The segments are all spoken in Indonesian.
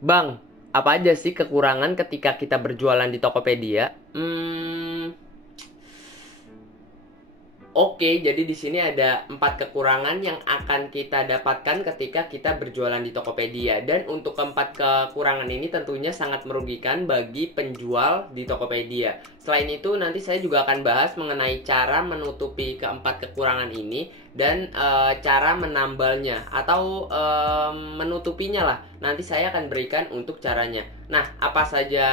Bang, apa aja sih kekurangan ketika kita berjualan di Tokopedia? Oke, jadi di sini ada 4 kekurangan yang akan kita dapatkan ketika kita berjualan di Tokopedia. Dan untuk keempat kekurangan ini tentunya sangat merugikan bagi penjual di Tokopedia. Selain itu, nanti saya juga akan bahas mengenai cara menutupi keempat kekurangan ini dan cara menambalnya atau menutupinya lah. Nanti saya akan berikan untuk caranya. Nah, apa saja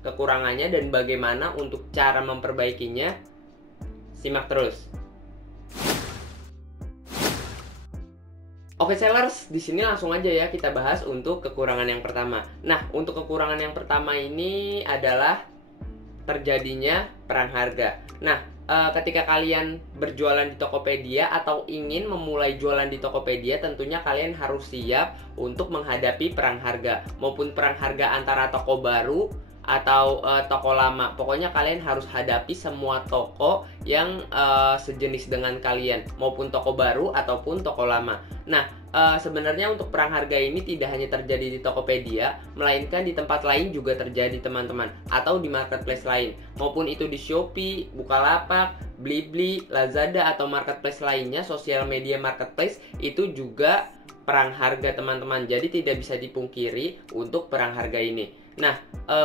kekurangannya dan bagaimana untuk cara memperbaikinya? Simak terus. Oke sellers, di sini langsung aja ya kita bahas untuk kekurangan yang pertama. Nah, untuk kekurangan yang pertama ini adalah terjadinya perang harga. Nah, ketika kalian berjualan di Tokopedia atau ingin memulai jualan di Tokopedia, tentunya kalian harus siap untuk menghadapi perang harga, maupun perang harga antara toko baru atau toko lama. Pokoknya kalian harus hadapi semua toko yang sejenis dengan kalian, maupun toko baru ataupun toko lama. Nah, sebenarnya untuk perang harga ini tidak hanya terjadi di Tokopedia, melainkan di tempat lain juga terjadi teman-teman, atau di marketplace lain, maupun itu di Shopee, Bukalapak, Blibli, Lazada, atau marketplace lainnya, sosial media marketplace itu juga perang harga teman-teman. Jadi tidak bisa dipungkiri untuk perang harga ini. Nah,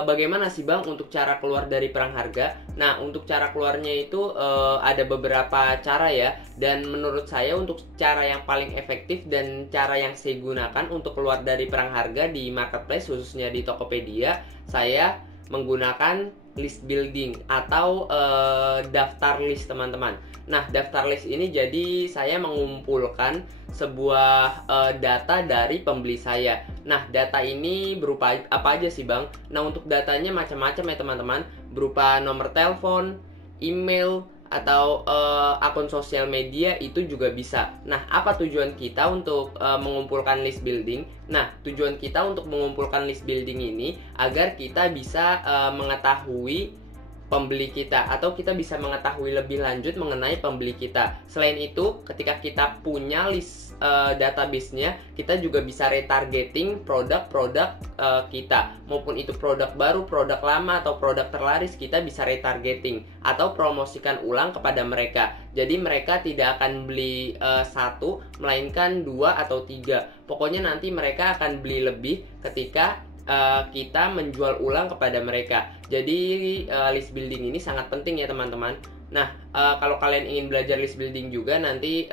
bagaimana sih Bang untuk cara keluar dari perang harga? Nah, untuk cara keluarnya itu ada beberapa cara ya. Dan menurut saya untuk cara yang paling efektif dan cara yang saya gunakan untuk keluar dari perang harga di marketplace, khususnya di Tokopedia, saya menggunakan list building atau daftar list teman-teman. Nah, daftar list ini jadi saya mengumpulkan sebuah data dari pembeli saya. Nah, data ini berupa apa aja sih Bang? Nah, untuk datanya macam-macam ya teman-teman, berupa nomor telepon, email, atau akun sosial media itu juga bisa. Nah, apa tujuan kita untuk mengumpulkan list building? Nah, tujuan kita untuk mengumpulkan list building ini agar kita bisa mengetahui pembeli kita, atau kita bisa mengetahui lebih lanjut mengenai pembeli kita. Selain itu, ketika kita punya list database-nya, kita juga bisa retargeting produk-produk kita, maupun itu produk baru, produk lama, atau produk terlaris, kita bisa retargeting atau promosikan ulang kepada mereka. Jadi mereka tidak akan beli satu, melainkan 2 atau 3. Pokoknya nanti mereka akan beli lebih ketika kita menjual ulang kepada mereka. Jadi list building ini sangat penting ya teman-teman. Nah, kalau kalian ingin belajar list building juga, nanti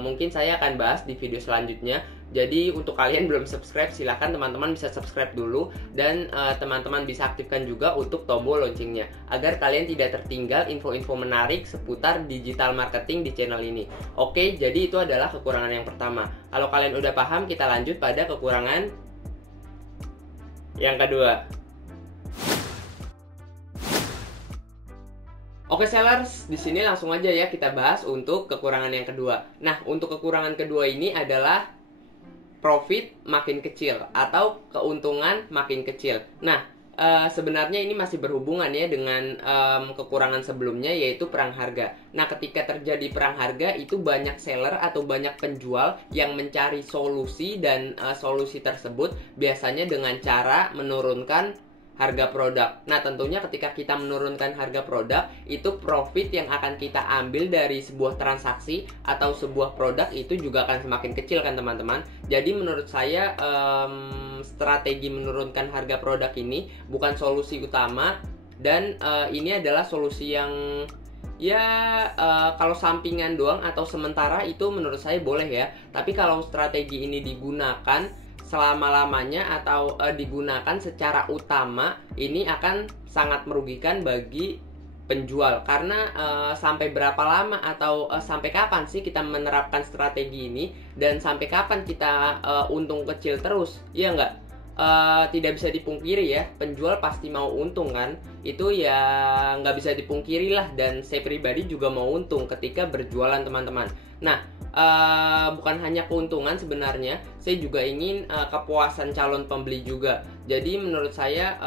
mungkin saya akan bahas di video selanjutnya. Jadi untuk kalian belum subscribe, silahkan teman-teman bisa subscribe dulu. Dan teman-teman bisa aktifkan juga untuk tombol loncengnya, agar kalian tidak tertinggal info-info menarik seputar digital marketing di channel ini. Oke, jadi itu adalah kekurangan yang pertama. Kalau kalian udah paham, kita lanjut pada kekurangan yang kedua. Oke sellers, di sini langsung aja ya kita bahas untuk kekurangan yang kedua. Nah, untuk kekurangan kedua ini adalah profit makin kecil atau keuntungan makin kecil. Nah, sebenarnya ini masih berhubungan ya dengan kekurangan sebelumnya, yaitu perang harga. Nah, ketika terjadi perang harga, itu banyak seller atau banyak penjual yang mencari solusi, dan solusi tersebut biasanya dengan cara menurunkan harga produk. Nah, tentunya ketika kita menurunkan harga produk, itu profit yang akan kita ambil dari sebuah transaksi atau sebuah produk itu juga akan semakin kecil kan teman-teman. Jadi menurut saya strategi menurunkan harga produk ini bukan solusi utama, dan ini adalah solusi yang ya kalau sampingan doang atau sementara itu menurut saya boleh ya. Tapi kalau strategi ini digunakan selama-lamanya atau digunakan secara utama, ini akan sangat merugikan bagi penjual. Karena sampai berapa lama atau sampai kapan sih kita menerapkan strategi ini, dan sampai kapan kita untung kecil terus, ya nggak? Tidak bisa dipungkiri ya, penjual pasti mau untung kan, itu ya nggak bisa dipungkiri lah. Dan saya pribadi juga mau untung ketika berjualan teman-teman. Nah, bukan hanya keuntungan sebenarnya, saya juga ingin kepuasan calon pembeli juga. Jadi menurut saya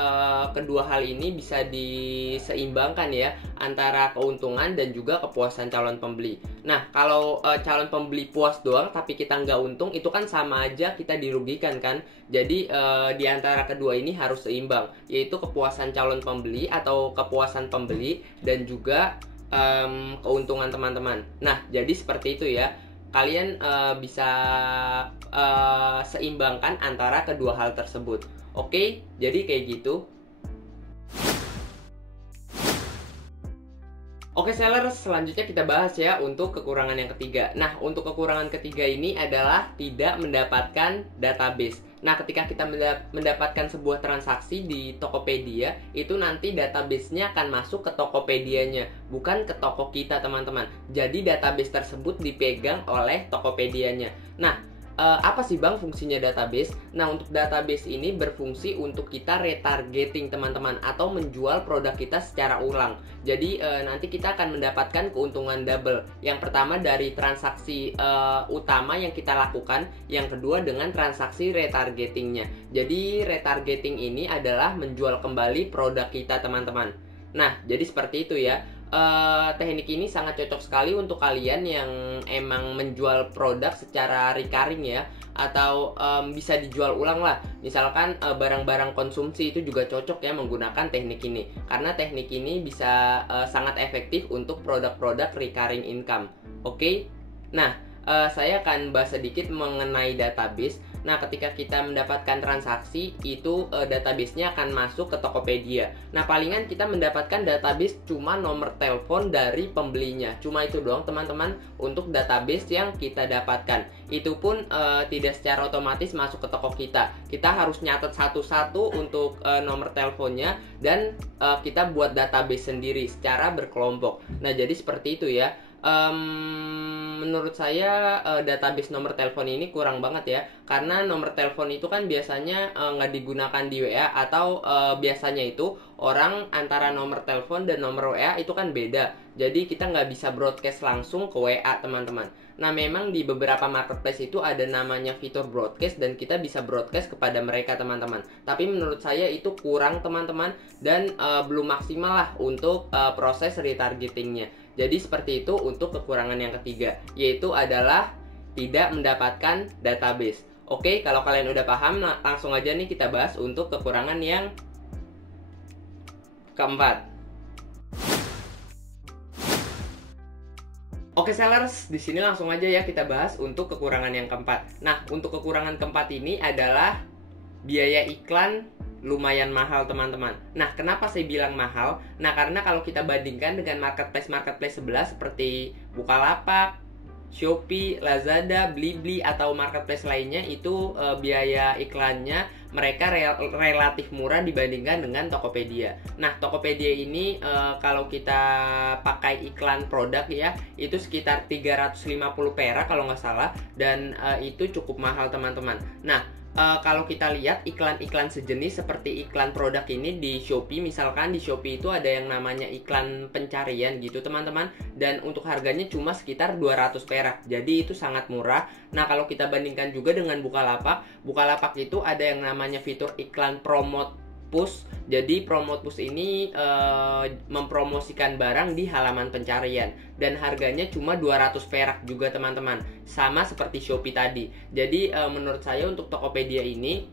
kedua hal ini bisa diseimbangkan ya, antara keuntungan dan juga kepuasan calon pembeli. Nah, kalau calon pembeli puas doang tapi kita nggak untung, itu kan sama aja kita dirugikan kan. Jadi di antara kedua ini harus seimbang, yaitu kepuasan calon pembeli atau kepuasan pembeli dan juga keuntungan teman-teman. Nah, jadi seperti itu ya. Kalian bisa seimbangkan antara kedua hal tersebut. Oke, jadi kayak gitu. Oke sellers, selanjutnya kita bahas ya untuk kekurangan yang ketiga. Nah, untuk kekurangan ketiga ini adalah tidak mendapatkan database. Nah, ketika kita mendapatkan sebuah transaksi di Tokopedia, itu nanti database-nya akan masuk ke Tokopedia-nya, bukan ke toko kita, teman-teman. Jadi database tersebut dipegang oleh Tokopedia-nya. Nah, apa sih bang fungsinya database? Nah, untuk database ini berfungsi untuk kita retargeting teman-teman, atau menjual produk kita secara ulang. Jadi nanti kita akan mendapatkan keuntungan double. Yang pertama dari transaksi utama yang kita lakukan, yang kedua dengan transaksi retargetingnya. Jadi retargeting ini adalah menjual kembali produk kita teman-teman. Nah, jadi seperti itu ya. Teknik ini sangat cocok sekali untuk kalian yang emang menjual produk secara recurring ya, atau bisa dijual ulang lah. Misalkan barang-barang konsumsi itu juga cocok ya menggunakan teknik ini, karena teknik ini bisa sangat efektif untuk produk-produk recurring income. Oke? Nah, saya akan bahas sedikit mengenai database. Nah, ketika kita mendapatkan transaksi, itu database-nya akan masuk ke Tokopedia. Nah, palingan kita mendapatkan database cuma nomor telepon dari pembelinya. Cuma itu doang teman-teman untuk database yang kita dapatkan. Itu pun tidak secara otomatis masuk ke toko kita. Kita harus nyatet satu-satu untuk nomor teleponnya, dan kita buat database sendiri secara berkelompok. Nah, jadi seperti itu ya. Menurut saya database nomor telepon ini kurang banget ya, karena nomor telepon itu kan biasanya nggak digunakan di WA, atau biasanya itu orang antara nomor telepon dan nomor WA itu kan beda. Jadi kita nggak bisa broadcast langsung ke WA teman-teman. Nah, memang di beberapa marketplace itu ada namanya fitur broadcast, dan kita bisa broadcast kepada mereka teman-teman. Tapi menurut saya itu kurang teman-teman, dan belum maksimal lah untuk proses retargetingnya. Jadi seperti itu untuk kekurangan yang ketiga, yaitu adalah tidak mendapatkan database. Oke, kalau kalian udah paham, langsung aja nih kita bahas untuk kekurangan yang keempat. Oke sellers, di sini langsung aja ya kita bahas untuk kekurangan yang keempat. Nah, untuk kekurangan keempat ini adalah biaya iklan lumayan mahal teman-teman. Nah, kenapa saya bilang mahal? Nah, karena kalau kita bandingkan dengan marketplace sebelah seperti Bukalapak, Shopee, Lazada, Blibli, atau marketplace lainnya, itu biaya iklannya mereka relatif murah dibandingkan dengan Tokopedia. Nah, Tokopedia ini kalau kita pakai iklan produk ya, itu sekitar 350 perak kalau nggak salah, dan itu cukup mahal teman-teman. Nah, kalau kita lihat iklan-iklan sejenis seperti iklan produk ini di Shopee, misalkan di Shopee itu ada yang namanya iklan pencarian gitu teman-teman, dan untuk harganya cuma sekitar 200 perak, jadi itu sangat murah. Nah, kalau kita bandingkan juga dengan Bukalapak itu ada yang namanya fitur iklan promote push. Jadi promote push ini mempromosikan barang di halaman pencarian, dan harganya cuma 200 perak juga teman-teman, sama seperti Shopee tadi. Jadi menurut saya untuk Tokopedia ini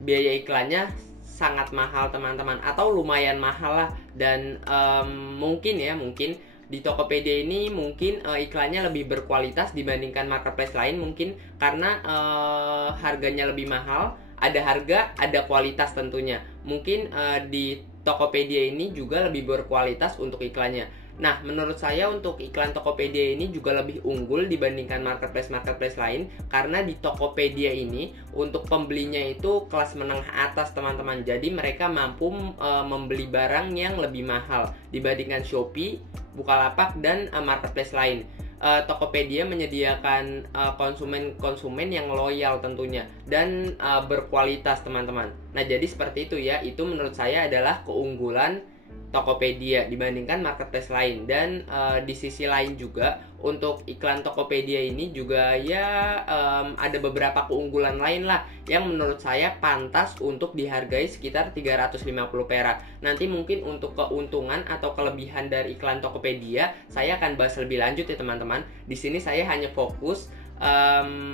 biaya iklannya sangat mahal teman-teman, atau lumayan mahal lah. Dan mungkin di Tokopedia ini mungkin iklannya lebih berkualitas dibandingkan marketplace lain, mungkin karena harganya lebih mahal. Ada harga, ada kualitas tentunya. Mungkin di Tokopedia ini juga lebih berkualitas untuk iklannya. Nah, menurut saya untuk iklan Tokopedia ini juga lebih unggul dibandingkan marketplace lain, karena di Tokopedia ini untuk pembelinya itu kelas menengah atas teman-teman. Jadi mereka mampu membeli barang yang lebih mahal dibandingkan Shopee, Bukalapak, dan marketplace lain. Tokopedia menyediakan konsumen yang loyal tentunya, dan berkualitas teman-teman. Nah, jadi seperti itu ya. Itu menurut saya adalah keunggulan Tokopedia dibandingkan marketplace lain. Dan di sisi lain juga untuk iklan Tokopedia ini juga ya ada beberapa keunggulan lain lah yang menurut saya pantas untuk dihargai sekitar 350 perak. Nanti mungkin untuk keuntungan atau kelebihan dari iklan Tokopedia saya akan bahas lebih lanjut ya teman-teman. Di sini saya hanya fokus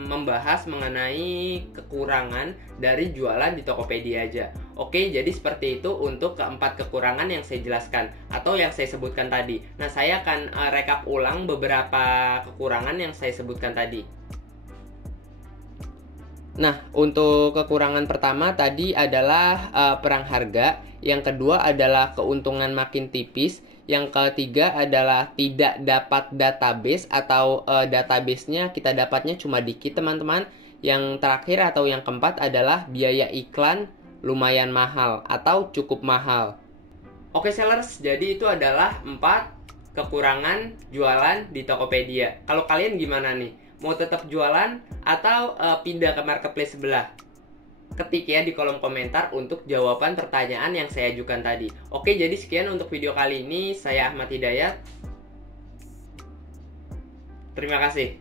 membahas mengenai kekurangan dari jualan di Tokopedia aja. Oke, jadi seperti itu untuk keempat kekurangan yang saya jelaskan atau yang saya sebutkan tadi. Nah, saya akan rekap ulang beberapa kekurangan yang saya sebutkan tadi. Nah, untuk kekurangan pertama tadi adalah perang harga. Yang kedua adalah keuntungan makin tipis. Yang ketiga adalah tidak dapat database atau database-nya kita dapatnya cuma dikit teman-teman. Yang terakhir atau yang keempat adalah biaya iklan lumayan mahal atau cukup mahal. Oke sellers, jadi itu adalah 4 kekurangan jualan di Tokopedia. Kalau kalian gimana nih? Mau tetap jualan atau pindah ke marketplace sebelah? Ketik ya di kolom komentar untuk jawaban pertanyaan yang saya ajukan tadi. Oke, jadi sekian untuk video kali ini. Saya Ahmad Hidayat. Terima kasih.